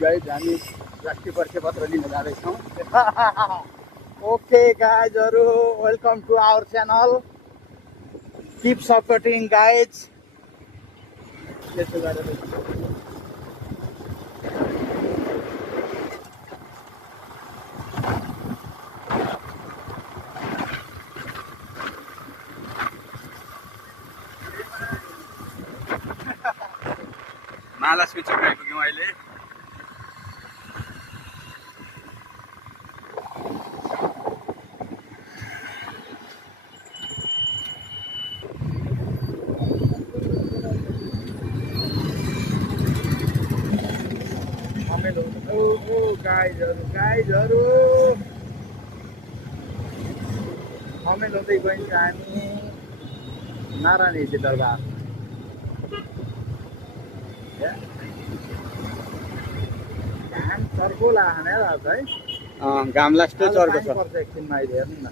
Guys हामी राष्ट्रिय परिचय पत्र लिन जाँदैछौँ। ओके गाइजहरू, welcome to our channel. Keep supporting guys. यसो गरेर महालक्ष्मी चोक आइपुग्यौँ अहिले। गाइजहरू हमेल हुँदै गइन्छ हामी नारायण हिसी दरबार। घाम चर्को लाग्ने आज है। घाम लास्टै चर्को छ। पर्छ एकछिनमा अहिले हेर्नु न।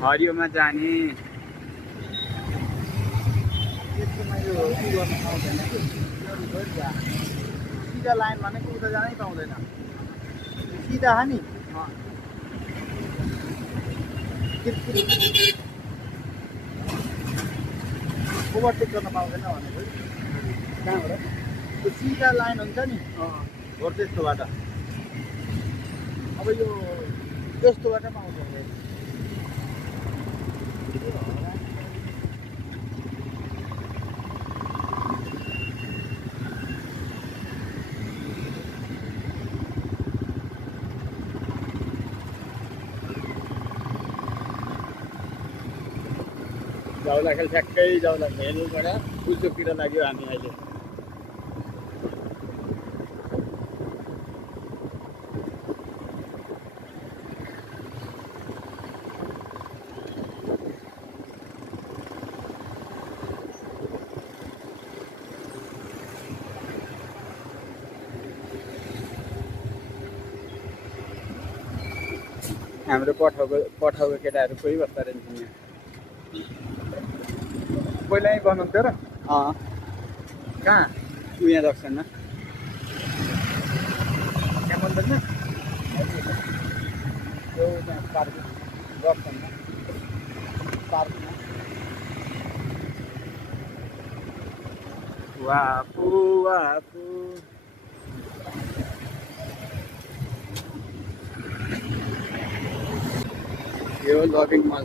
हरियोमा जाने सिधा लाइनमा नै उता जानै पाउँदैन। सिधा हो नि ओभरटेक गर्न पाउँदैन भनेको कहाँबाट त्यो सिधा लाइन हुन्छ नि हो त्यस्तोबाट। अब यो त्यस्तोबाट पाउँछ। जाउँदाखेरि ठ्याक्कै जाउँदा भेलबाट पुल्चोकतिर लाग्यो हामी अहिले। हाम्रो पठाउको केटाहरू कोही बस्दा रहेछ यहाँ। पहिला यहीँ बनाउँथ्यो र? कहाँ? यहाँ जक्सनमा। त्यहाँ बन्दैन? त्यो त्यहाँ पार्किङ जक्सनमा पार्किङमा। वापु वापु यो लभिङ मल।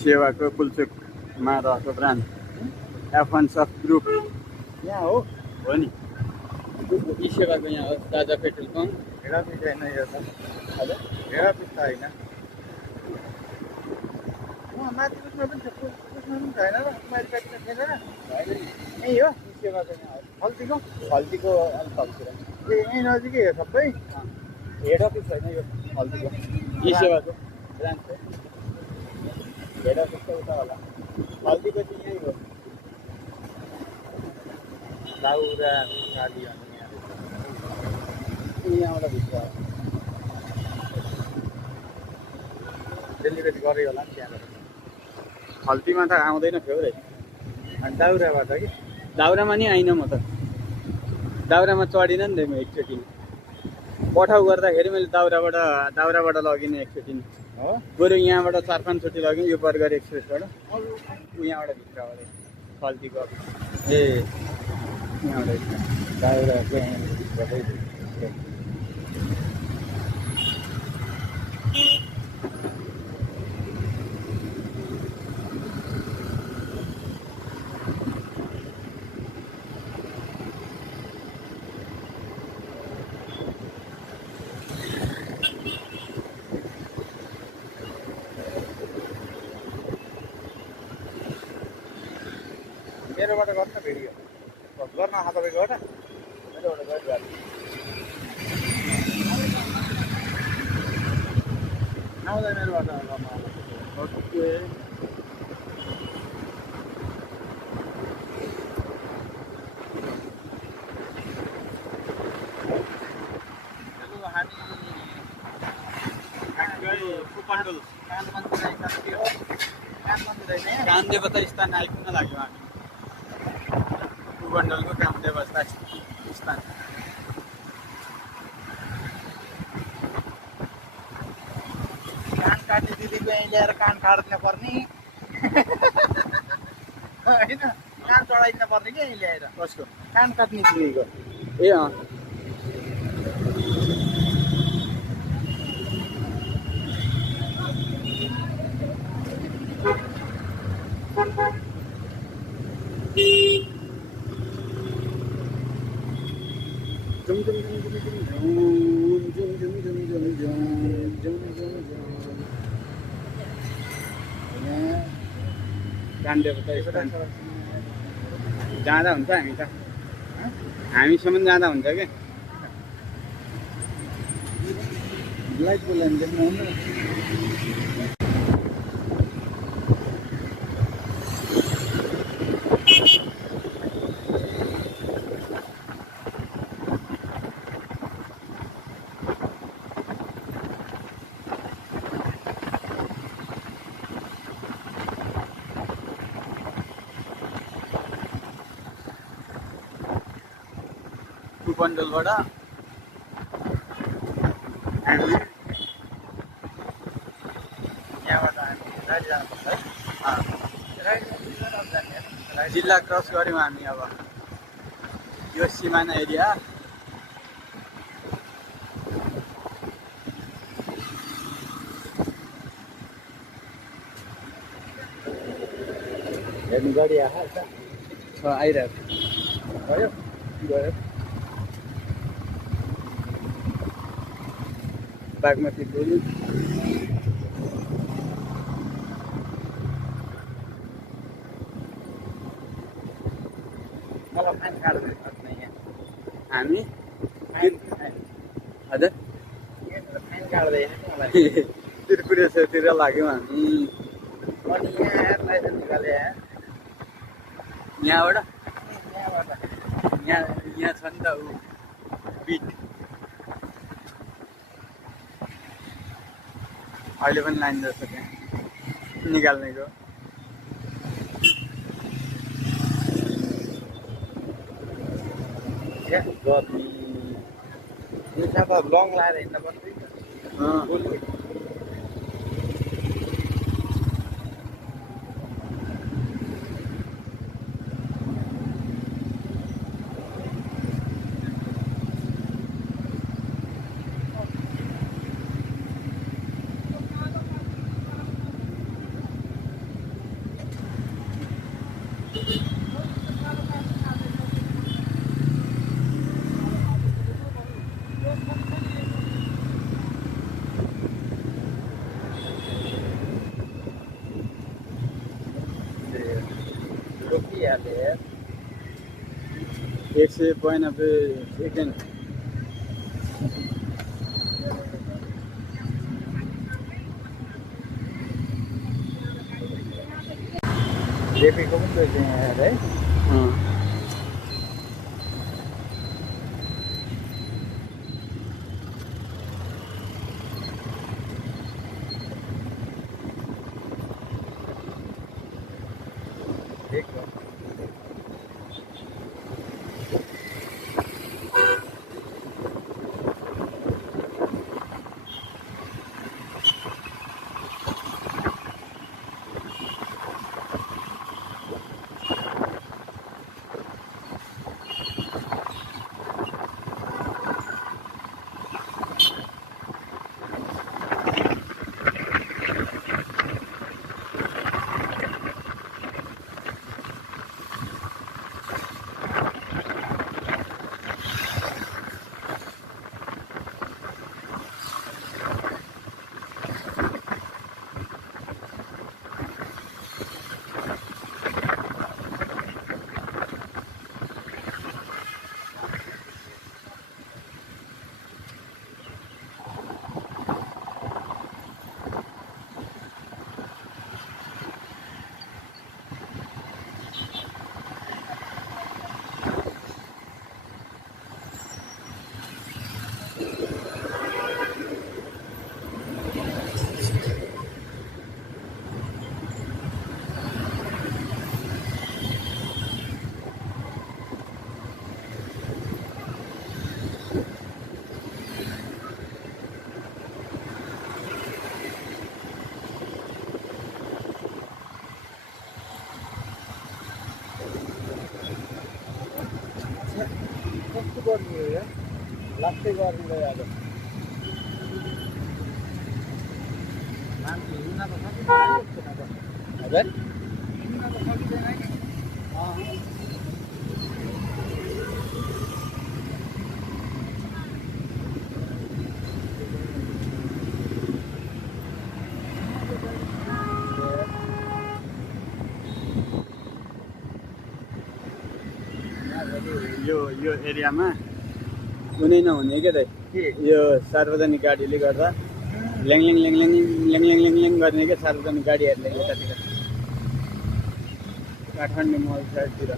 सेवाको पुल्चोकमा रहेको ब्रान्च F1 सफ्ट ग्रुप यहाँ हो नि। ई सेवाको यहाँ हो ताजा पेट्रोल पम्प। भेडा पिस होइन यो त। हजुर भेडा पिस त होइन। माथि उसमा पनि छ, उसमा पनि छैन र कुमारी प्याकेटमा छैन र यहीँ हो। ई सेवाको यहाँ हो खल्तीको अलिक खल्तीतिर। ए यहीँ नजिकै हो सबै। हेड अफिस होइन यो खल्तीको ई सेवाको ब्रान्च हो। हेड अफिस त उता होला, खल्तीको चाहिँ यहीँ हो। दाउरा खाली यहाँबाट भित्र डेलिभरी गऱ्यो होला नि त्यहाँबाट। खल्तीमा त आउँदैन थियो रे। अनि दाउराबाट कि दाउरामा नि आइन म त। दाउरामा चढिनँ नि त म एकचोटि। पठाउ गर्दाखेरि मैले दाउराबाट लगिनँ एकचोटि हो। बरु यहाँबाट 4-5 चोटि लग्यो यो बर्गर एक्सप्रेसबाट। यहाँबाट भित्रबाट खल्तीको ए यहाँबाट दाउरा चाहिँ मेरोबाट गर्नु न भिडियो गर्न तपाईँकोबाट मेरोबाट गरिहाल्छु आउँदैन मेरोबाट गर्न ओके कामदेवता स्थान आइपुग्न लाग्यो हामी भूमण्डलको कामदेवता स्थान कान काट्ने दिदीको यहीँ ल्याएर कान काट्न पर्ने होइन कान चढाइदिन पर्ने कि यहीँ ल्याएर कसको कान काट्ने दिदीको ए अँ कामदेवता स्थान जाँदा हुन्छ हामी त हामीसम्म जाँदा हुन्छ क्या लाइट बोलायो भने देख्नुहुन्न भूमण्डलबाट हामी यहाँबाट हामी राइड जानुपर्छ है राइड जिल्ला क्रस गऱ्यौँ हामी अब यो सिमाना एरिया हेर्नु गाडी आएछ आइरहेको गयो गयो बागमती पुल मलाई फाइन काट्दैन यहाँ हामी फाइन हजुर फाइन काट्दैन मलाई त्रिपुरेश्वरतिर लाग्यौँ हामी अनि यहाँ लाइसेन्स निकाले यहाँबाट यहाँबाट यहाँ छ नि त ऊ बिट अहिले पनि लाइन जस्तो त्यहाँ निकाल्नेको गर्मी जुत्ता त लङ लाएर हिँड्न पर्छ रोकिहाले 192 सेकेन्ड जेपीको पनि रहेछ यहाँ है कस्तो गर्नु हो यार लास्टै गर्नु अब मान्छे हिँड्न त सकिँदैन हजुर हिँड्न त सकिँदैन नि यो एरियामा कुनै नहुने के त यो सार्वजनिक गाडीले गर्दा ल्याङल्याङ ल्याङल्याङ ल्याङल्याङ ल्याङल्याङ गर्ने क्या सार्वजनिक गाडीहरूले यतातिर काठमाडौँ मल साइडतिर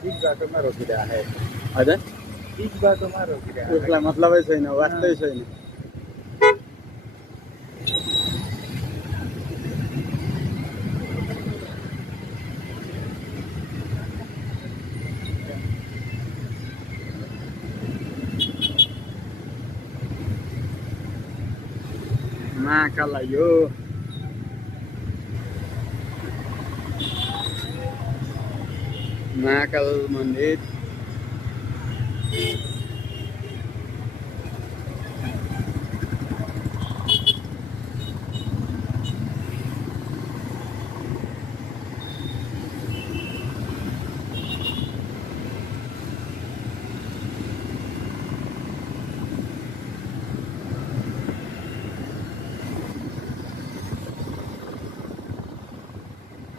बिच बाटोमा रोकिरहेको है हजुर बिच बाटोमा रोकिरहेको उसलाई मतलबै छैन वास्तै छैन महाकाल यो महाकाल मन्दिर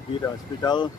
वीर हस्पिटल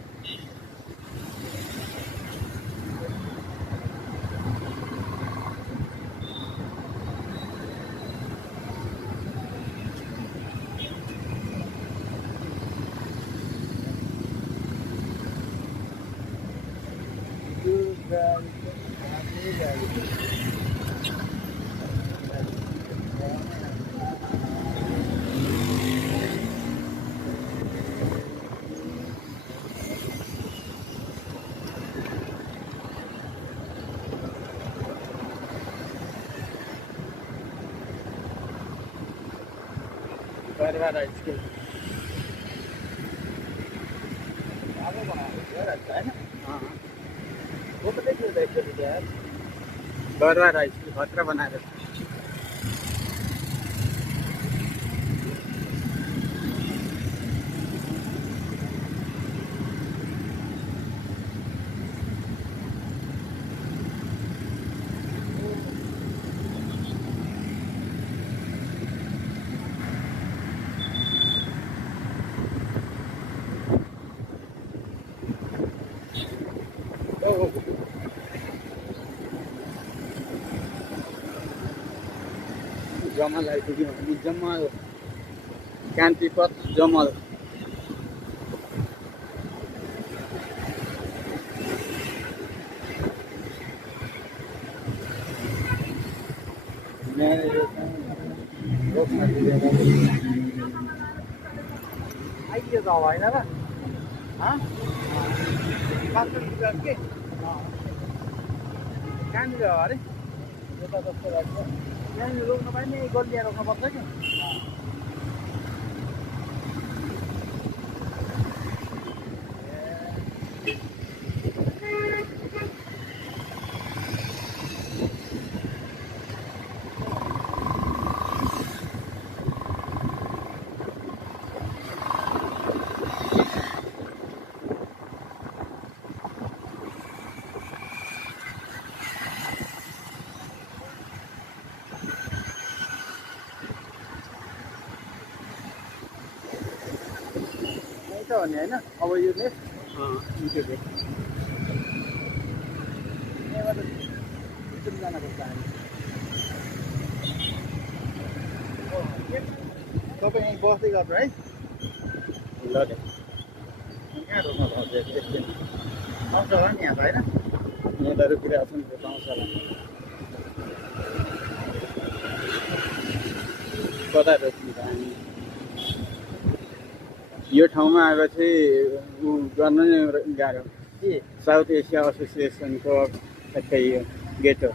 बरवार स्कुल बाटो बनाएको थियो रहेछ होइन वो पता के रहेछ यार बरवार स्कुल खतरा बनाएर जमल आइपुग्यो हामी जमल कान्तिपथ जमल आइयो त होइन र के कहाँनिर हो अरे यता जस्तो लाग्छ यहाँनिर रोक्नु पाएन गल्लिया रोक्नु पर्छ कि भन्ने होइन अब यो लेस यहाँबाट जानुपर्छ तपाईँ यहीँ बस्दै गर्छु है ल कहाँ रोक्नु पाउँछ होला नि यहाँ त होइन यहाँ त रोकिरहेको छ नि पाउँछ होला कता रोक्नु त हामी यो ठाउँमा आएपछि ऊ गर्न नै गाह्रो। के साउथ एसिया एसोसिएसनको ठ्याक्कै यो गेट हो।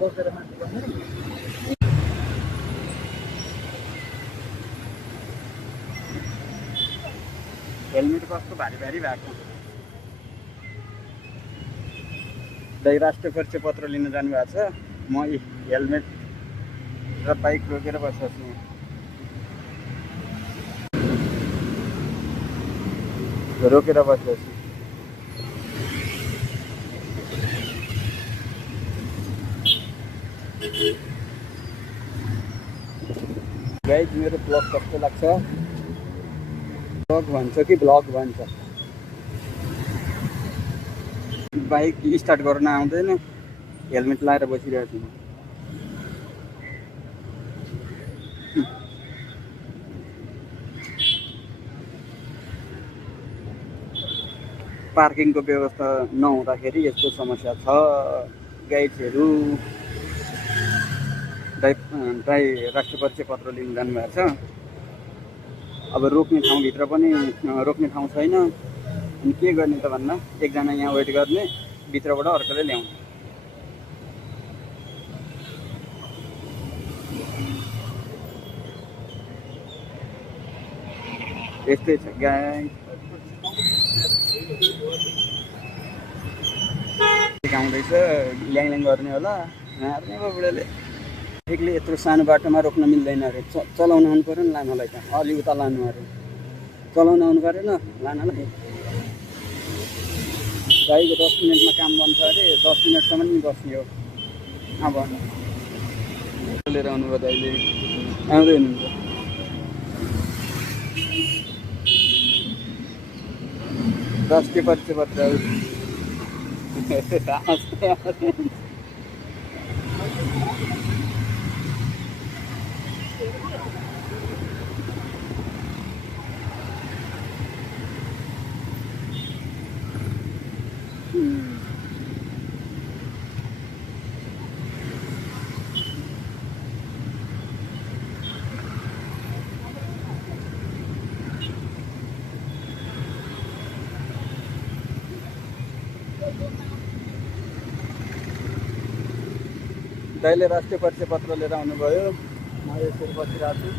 बसेर माथि बस्ने हेलमेट कस्तो भारी भारी भएको। दाइ राष्ट्रिय परिचय पत्र लिन जानुभएको छ। म हेलमेट र बाइक रोकेर बसेको छु। रोकेर बसेको छु। गाइज मेरो ब्लग कस्तो लाग्छ? ब्लग भन्छ कि ब्लग भन्छ? बाइक स्टार्ट गर्न आउँदैन, हेलमेट लाएर बसिरहेको छु। पार्किङको व्यवस्था नहुँदाखेरि यस्तो समस्या छ गाइडहरू। दाइ राष्ट्रिय परिचय पत्र लिन जानुभएको छ। अब रोक्ने ठाउँभित्र पनि रोक्ने ठाउँ छैन। अनि के गर्ने त भन्दा एकजना यहाँ वेट गर्ने, भित्रबाट अर्कोले ल्याउने। यस्तै छ गाई। आउँदैछ ल्याङ गर्ने होला, मार्ने भयो बुढाले। बाइकले यत्रो सानो बाटोमा रोक्न मिल्दैन अरे। चलाउन आउनु पऱ्यो नि लानलाई त। अलि उता लानु अरे, चलाउन आउनु परेन लानलाई। गाईको 10 मिनटमा काम बन्छ अरे, 10 मिनटसम्म नि बस्ने हो। अब लिएर आउनुभयो दाइले, आउँदै हुनुहुन्छ। राष्ट्रिय परिचय पत्र दाइले राष्ट्रिय परिचय पत्र लिएर आउनुभयो। म यसरी बसिरहेको छु।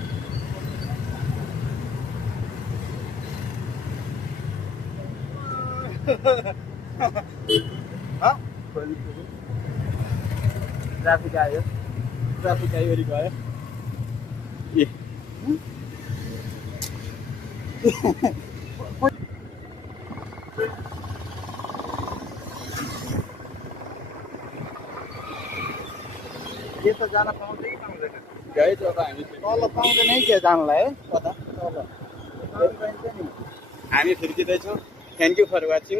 ट्राफिक आयो, ट्राफिक आइवरी गयो। ए ये त जान पाउँदै कि पाउँदैन? गाइज अब हामी तल पाउँदैन के जानलाई है? कता तल हामी फर्किँदैछौँ। Thank you for watching.